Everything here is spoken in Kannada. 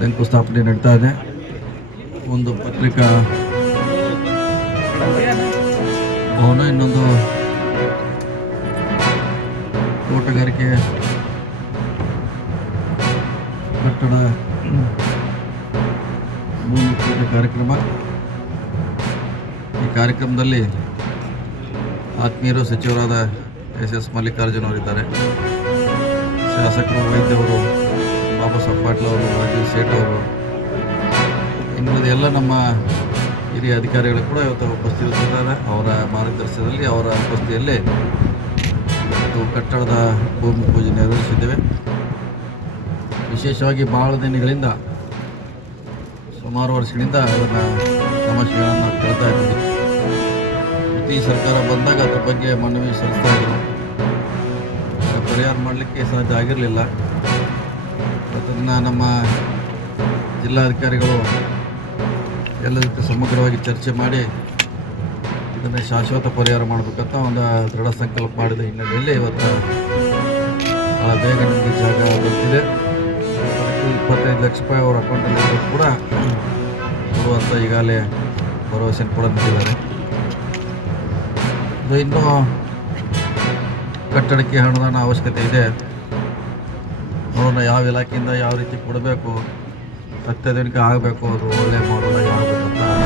ಶಂಕುಸ್ಥಾಪನೆ ನಡೀತಾ ಇದೆ. ಒಂದು ಪತ್ರಿಕಾ ಭವನ, ಇನ್ನೊಂದು ತೋಟಗಾರಿಕೆ ಕಟ್ಟಡ ಭೂಮಿ ಪೂಜೆ ಕಾರ್ಯಕ್ರಮ. ಈ ಕಾರ್ಯಕ್ರಮದಲ್ಲಿ ಆತ್ಮೀಯರು ಸಚಿವರಾದ ಎಸ್ ಮಲ್ಲಿಕಾರ್ಜುನ್ ಅವರಿದ್ದಾರೆ, ಶಾಸಕರು ವೈದ್ಯವರು ಬಾಬಾ ಸಾಹೇಬ್ ಪಾಟೀಲ್ ಅವರು, ರಾಜೀವ್ ಸೇಠ್ ಅವರು, ಇನ್ನುಳಿದ ಎಲ್ಲ ನಮ್ಮ ಹಿರಿಯ ಅಧಿಕಾರಿಗಳು ಕೂಡ ಇವತ್ತು ಉಪಸ್ಥಿತರಿದ್ದಾರೆ. ಅವರ ಮಾರ್ಗದರ್ಶನದಲ್ಲಿ, ಅವರ ಉಪಸ್ಥಿತಿಯಲ್ಲಿ ಇವತ್ತು ಕಟ್ಟಡದ ಭೂಮಿ ಪೂಜೆ ನೆರವೇರಿಸಿದ್ದೇವೆ. ವಿಶೇಷವಾಗಿ ಬಹಳ ದಿನಗಳಿಂದ, ಸುಮಾರು ವರ್ಷಗಳಿಂದ ಇದನ್ನು ಸಮಸ್ಯೆಗಳನ್ನು ಕೇಳ್ತಾ ಇದ್ದೀವಿ. ಪ್ರತಿ ಸರ್ಕಾರ ಬಂದಾಗ ಅದ್ರ ಬಗ್ಗೆ ಮನವಿ ಸಲ್ಲಿಸ್ತಾ ಇದ್ರು. ಪರಿಹಾರ ಮಾಡಲಿಕ್ಕೆ ಸಾಧ್ಯ ಆಗಿರಲಿಲ್ಲ. ಅದನ್ನು ನಮ್ಮ ಜಿಲ್ಲಾಧಿಕಾರಿಗಳು ಎಲ್ಲ ರೀತಿ ಸಮಗ್ರವಾಗಿ ಚರ್ಚೆ ಮಾಡಿ ಇದನ್ನು ಶಾಶ್ವತ ಪರಿಹಾರ ಮಾಡಬೇಕಂತ ಒಂದು ದೃಢ ಸಂಕಲ್ಪ ಮಾಡಿದ ಹಿನ್ನೆಲೆಯಲ್ಲಿ ಇವತ್ತು ಭಾಳ ಬೇಗ ನಮಗೆ ಜಾಗ ಬರ್ತಿದೆ. 25 ಲಕ್ಷ ರೂಪಾಯಿ ಅವರ ಅಕೌಂಟಲ್ಲಿ ಕೂಡ ಕೊಡುವಂಥ ಈಗಾಗಲೇ ಭರವಸೆ ಕೂಡ ನೀಡಿದ್ದಾರೆ. ಇನ್ನೂ ಕಟ್ಟಡಕ್ಕೆ ಹಣದ ಅವಶ್ಯಕತೆ ಇದೆ. ನೋಡೋಣ ಯಾವ ಇಲಾಖೆಯಿಂದ ಯಾವ ರೀತಿ ಕೊಡಬೇಕು, ಅತ್ಯಾಧುನಿಕ ಆಗಬೇಕು, ಅದು ಒಳ್ಳೆ ಮಾಡಲಾಗಿದೆ.